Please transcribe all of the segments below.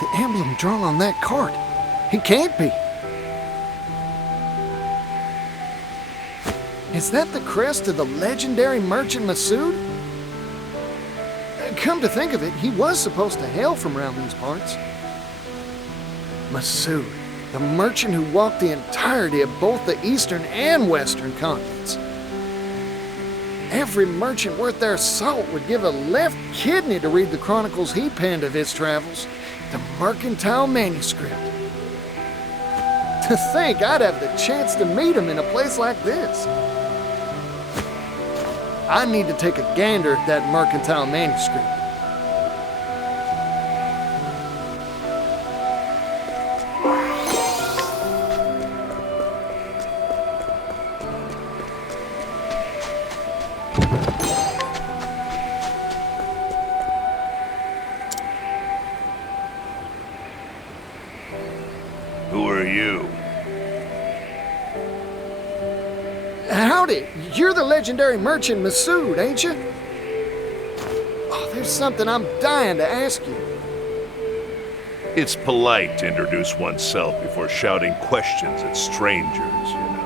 The emblem drawn on that card. It can't be. Is that the crest of the legendary merchant Masoud? Come to think of it, he was supposed to hail from around these parts. Masoud, the merchant who walked the entirety of both the eastern and western continents. Every merchant worth their salt would give a left kidney to read the chronicles he penned of his travels, the mercantile manuscript. To think I'd have the chance to meet him in a place like this. I need to take a gander at that mercantile manuscript. Who are you? Howdy, you're the legendary merchant Masoud, ain't you? Oh, there's something I'm dying to ask you. It's polite to introduce oneself before shouting questions at strangers, you know.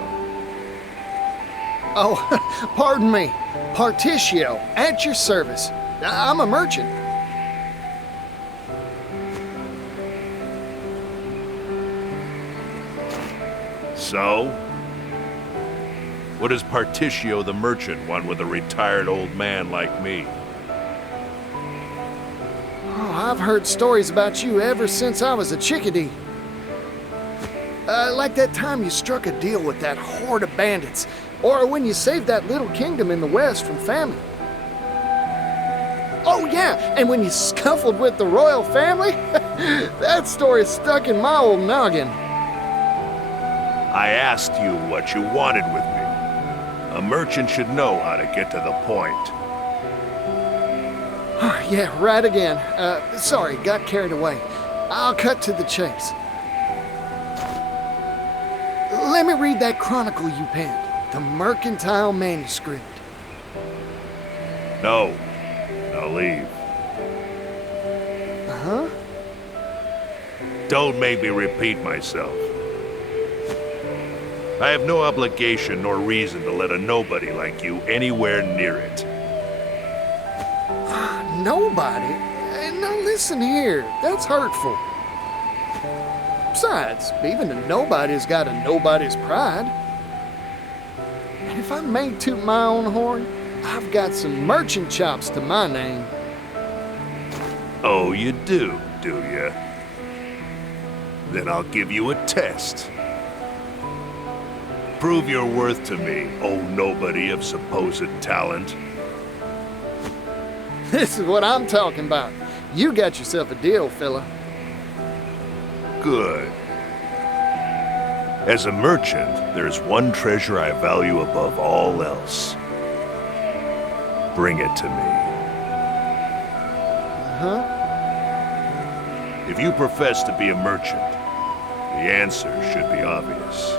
Oh, pardon me. Partitio, at your service. I'm a merchant. So? What does Partitio the merchant want with a retired old man like me? Oh, I've heard stories about you ever since I was a chickadee. Like that time you struck a deal with that horde of bandits, or when you saved that little kingdom in the west from famine. Oh yeah, and when you scuffled with the royal family? That story stuck in my old noggin. I asked you what you wanted with me. A merchant should know how to get to the point. Yeah, right again. Sorry, got carried away. I'll cut to the chase. Let me read that chronicle you penned, the mercantile manuscript. No. Now leave. Uh-huh. Don't make me repeat myself. I have no obligation nor reason to let a nobody like you anywhere near it. Nobody? Now listen here, that's hurtful. Besides, even a nobody's got a nobody's pride. And if I may toot my own horn, I've got some merchant chops to my name. Oh, you do you? Then I'll give you a test. Prove your worth to me, oh nobody of supposed talent. This is what I'm talking about. You got yourself a deal, fella. Good. As a merchant, there's one treasure I value above all else. Bring it to me. Huh? If you profess to be a merchant, the answer should be obvious.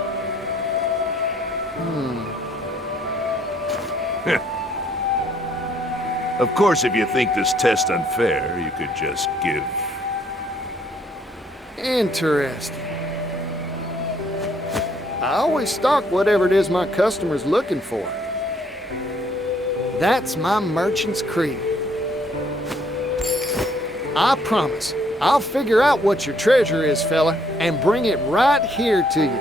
Of course, if you think this test unfair, you could just give. Interesting. I always stock whatever it is my customer's looking for. That's my merchant's creed. I promise, I'll figure out what your treasure is, fella, and bring it right here to you.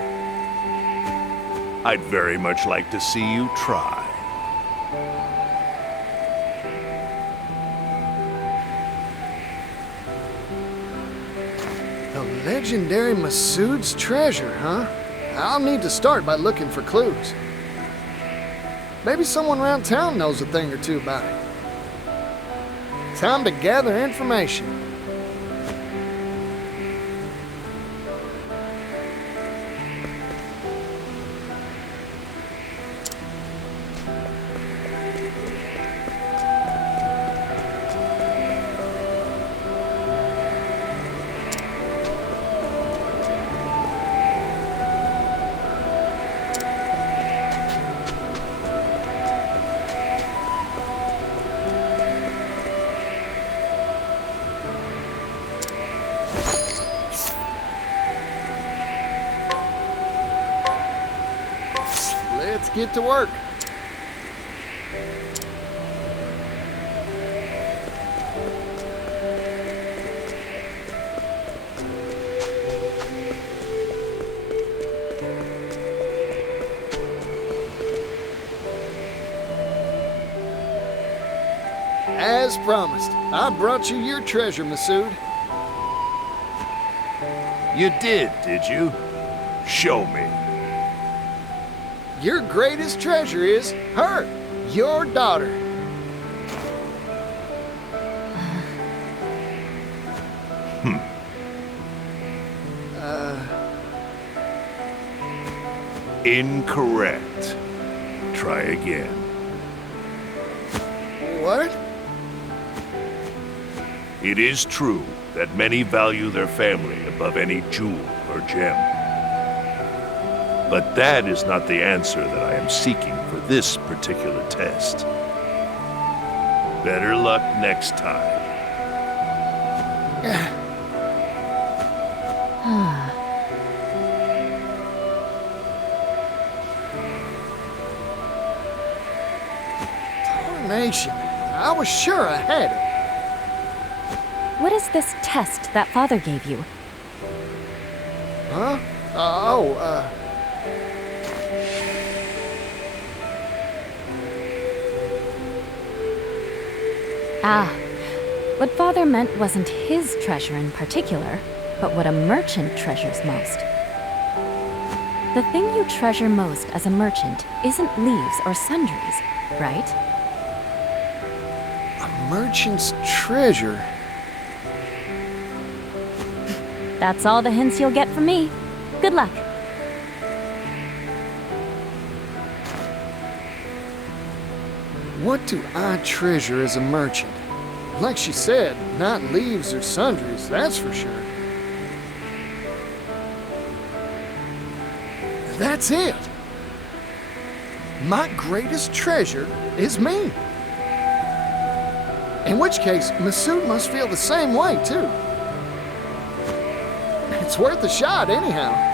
I'd very much like to see you try. The legendary Masoud's treasure, huh? I'll need to start by looking for clues. Maybe someone around town knows a thing or two about it. Time to gather information. get to work. As promised, I brought you your treasure, Masoud. You did you? Show me. Your greatest treasure is her, your daughter. Incorrect. Try again. What? It is true that many value their family above any jewel or gem. But that is not the answer that I am seeking for this particular test. Better luck next time. Darnation. I was sure I had it. What is this test that Father gave you? Huh? What Father meant wasn't his treasure in particular, but what a merchant treasures most. The thing you treasure most as a merchant isn't leaves or sundries, right? A merchant's treasure. That's all the hints you'll get from me. Good luck. What do I treasure as a merchant? Like she said, not leaves or sundries, that's for sure. That's it. My greatest treasure is me. In which case, Masoud must feel the same way, too. It's worth a shot, anyhow.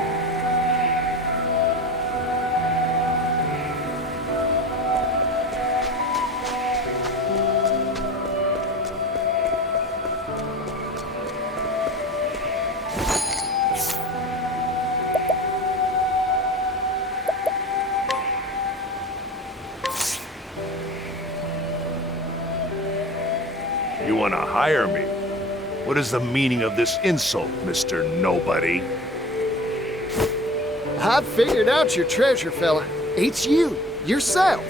You want to hire me? What is the meaning of this insult, Mr. Nobody? I've figured out your treasure, fella. It's you, yourself.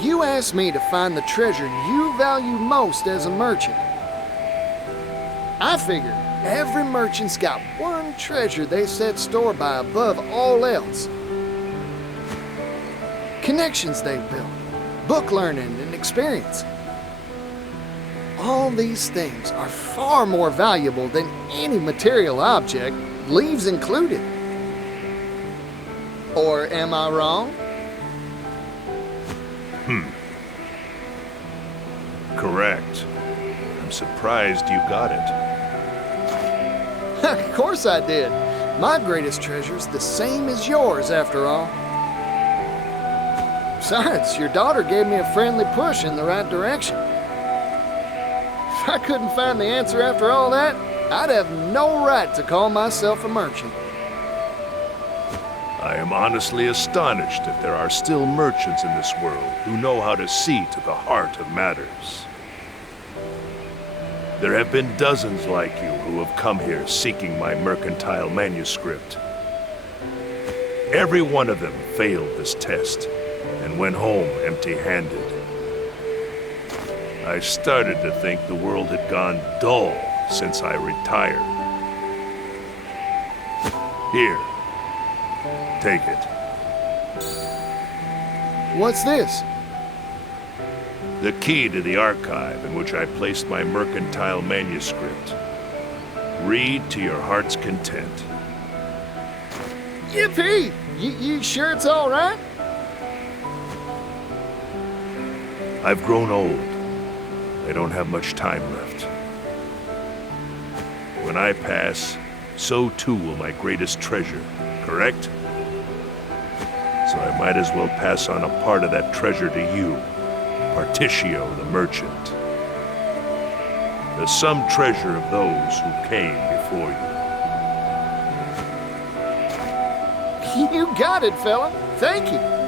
You asked me to find the treasure you value most as a merchant. I figured every merchant's got one treasure they set store by above all else. Connections they've built, book learning, and experience. All these things are far more valuable than any material object, leaves included. Or am I wrong? Correct. I'm surprised you got it. Of course I did. My greatest treasure's the same as yours, after all. Besides, your daughter gave me a friendly push in the right direction. If I couldn't find the answer after all that, I'd have no right to call myself a merchant. I am honestly astonished that there are still merchants in this world who know how to see to the heart of matters. There have been dozens like you who have come here seeking my mercantile manuscript. Every one of them failed this test and went home empty-handed. I started to think the world had gone dull since I retired. Here, take it. What's this? The key to the archive in which I placed my mercantile manuscript. Read to your heart's content. Yippee! You sure it's all right? I've grown old. I don't have much time left. When I pass, so too will my greatest treasure, correct? So I might as well pass on a part of that treasure to you, Partitio the merchant. The sum treasure of those who came before you. You got it, fella. Thank you.